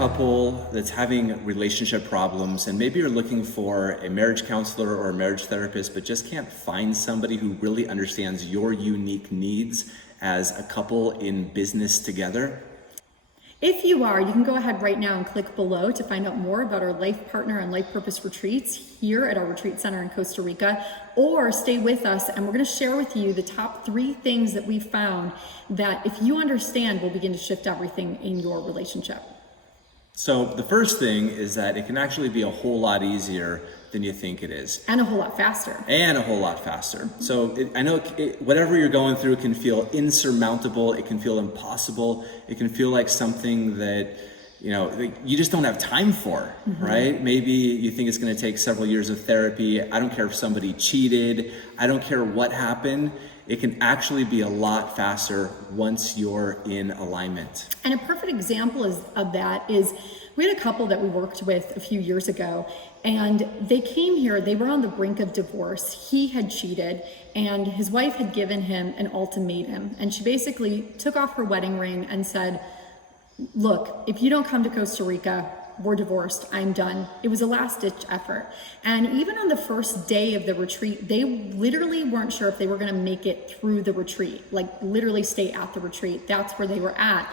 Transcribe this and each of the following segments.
couple that's having relationship problems, and maybe you're looking for a marriage counselor or a marriage therapist, but just can't find somebody who really understands your unique needs as a couple in business together? If you are, you can go ahead right now and click below to find out more about our life partner and life purpose retreats here at our retreat center in Costa Rica, or stay with us and we're going to share with you the top 3 things that we found that, if you understand, will begin to shift everything in your relationship. So the first thing is that it can actually be a whole lot easier than you think it is. And a whole lot faster. So I know whatever you're going through can feel insurmountable. It can feel impossible. It can feel like something that, you just don't have time for, right? Maybe you think it's going to take several years of therapy. I don't care if somebody cheated. I don't care what happened. It can actually be a lot faster once you're in alignment. And a perfect example of that is, we had a couple that we worked with a few years ago, and they came here, they were on the brink of divorce. He had cheated, and his wife had given him an ultimatum. And she basically took off her wedding ring and said, look, if you don't come to Costa Rica, we're divorced, I'm done. It was a last ditch effort. And even on the first day of the retreat, they literally weren't sure if they were gonna make it through the retreat, like literally stay at the retreat. That's where they were at.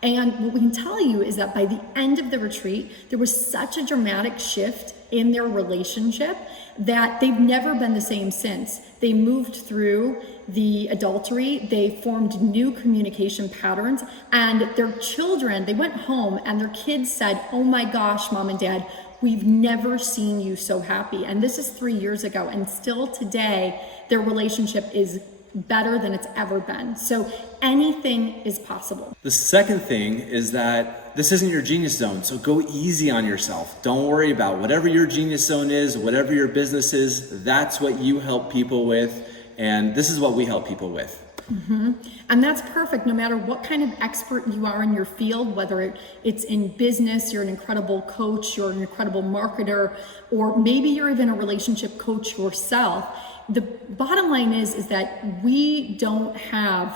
And what we can tell you is that by the end of the retreat, there was such a dramatic shift in their relationship that they've never been the same since. They moved through the adultery, they formed new communication patterns, and their children, they went home and their kids said, oh my gosh, mom and dad, we've never seen you so happy. And this is 3 years ago, and still today, their relationship is better than it's ever been. So anything is possible. The second thing is that this isn't your genius zone, so go easy on yourself. Don't worry about whatever your genius zone is, whatever your business is, that's what you help people with, and this is what we help people with. And that's perfect no matter what kind of expert you are in your field, whether it's in business, you're an incredible coach, you're an incredible marketer, or maybe you're even a relationship coach yourself. The bottom line is that we can't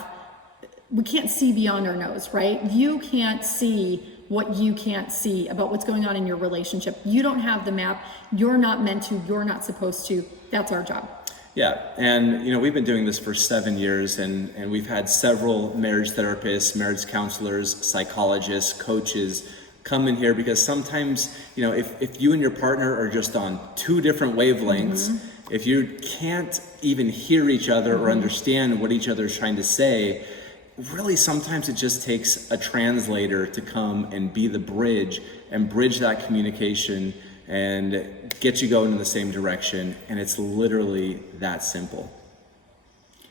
see beyond our nose, right? You can't see what you can't see about what's going on in your relationship. You don't have the map. You're not meant to, you're not supposed to. That's our job. Yeah, and we've been doing this for 7 years, and we've had several marriage therapists, marriage counselors, psychologists, coaches come in here, because sometimes, if you and your partner are just on 2 different wavelengths, if you can't even hear each other or understand what each other is trying to say, really sometimes it just takes a translator to come and be the bridge and bridge that communication and get you going in the same direction. And it's literally that simple.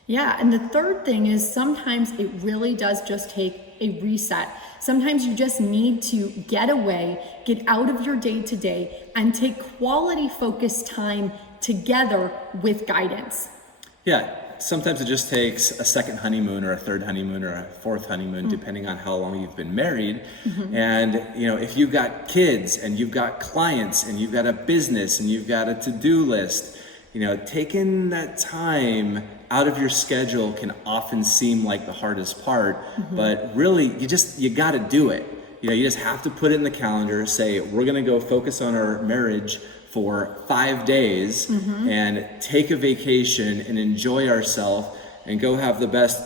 Yeah, and the third thing is sometimes it really does just take a reset. Sometimes you just need to get away, get out of your day-to-day, and take quality focused time together with guidance. Yeah, sometimes it just takes a second honeymoon or a third honeymoon or a fourth honeymoon, depending on how long you've been married. And if you've got kids and you've got clients and you've got a business and you've got a to-do list, taking that time out of your schedule can often seem like the hardest part, but really you got to do it. You just have to put it in the calendar, say, we're going to go focus on our marriage for 5 days and take a vacation and enjoy ourselves and go have the best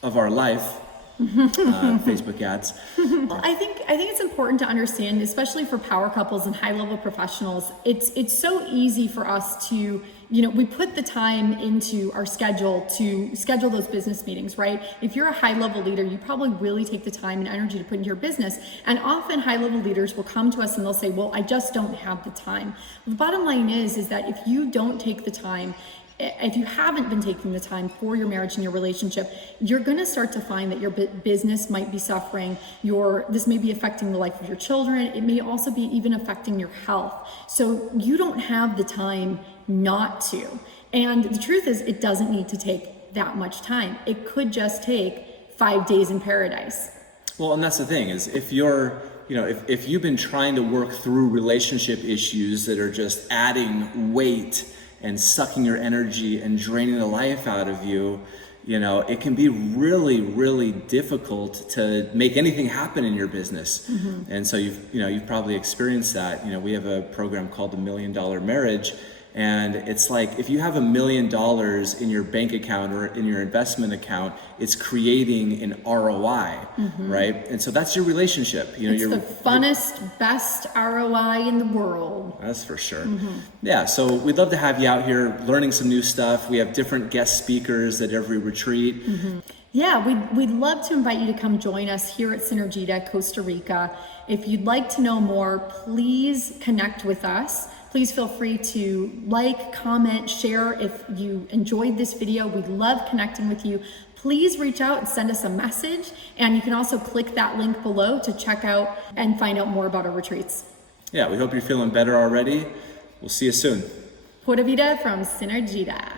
of our life. Facebook ads. Well, I think it's important to understand, especially for power couples and high-level professionals, it's so easy for us to, we put the time into our schedule to schedule those business meetings, right? If you're a high-level leader, you probably really take the time and energy to put into your business. And often high-level leaders will come to us and they'll say, well, I just don't have the time. The bottom line is that if you don't take the time, if you haven't been taking the time for your marriage and your relationship, you're going to start to find that your business might be suffering. This may be affecting the life of your children. It may also be even affecting your health. So you don't have the time not to. And the truth is, it doesn't need to take that much time. It could just take 5 days in paradise. Well, and that's the thing is, if you've been trying to work through relationship issues that are just adding weight and sucking your energy and draining the life out of you, it can be really, really difficult to make anything happen in your business. And so you've probably experienced that. We have a program called the $1 Million Marriage. And it's like, if you have $1 million in your bank account or in your investment account, it's creating an ROI, right? And so that's your relationship. It's the funnest, best ROI in the world. That's for sure. Yeah, so we'd love to have you out here learning some new stuff. We have different guest speakers at every retreat. Yeah, we'd love to invite you to come join us here at Synergida, Costa Rica. If you'd like to know more, please connect with us. Please feel free to like, comment, share if you enjoyed this video. We'd love connecting with you. Please reach out and send us a message. And you can also click that link below to check out and find out more about our retreats. Yeah, we hope you're feeling better already. We'll see you soon. Pura vida from Synergida.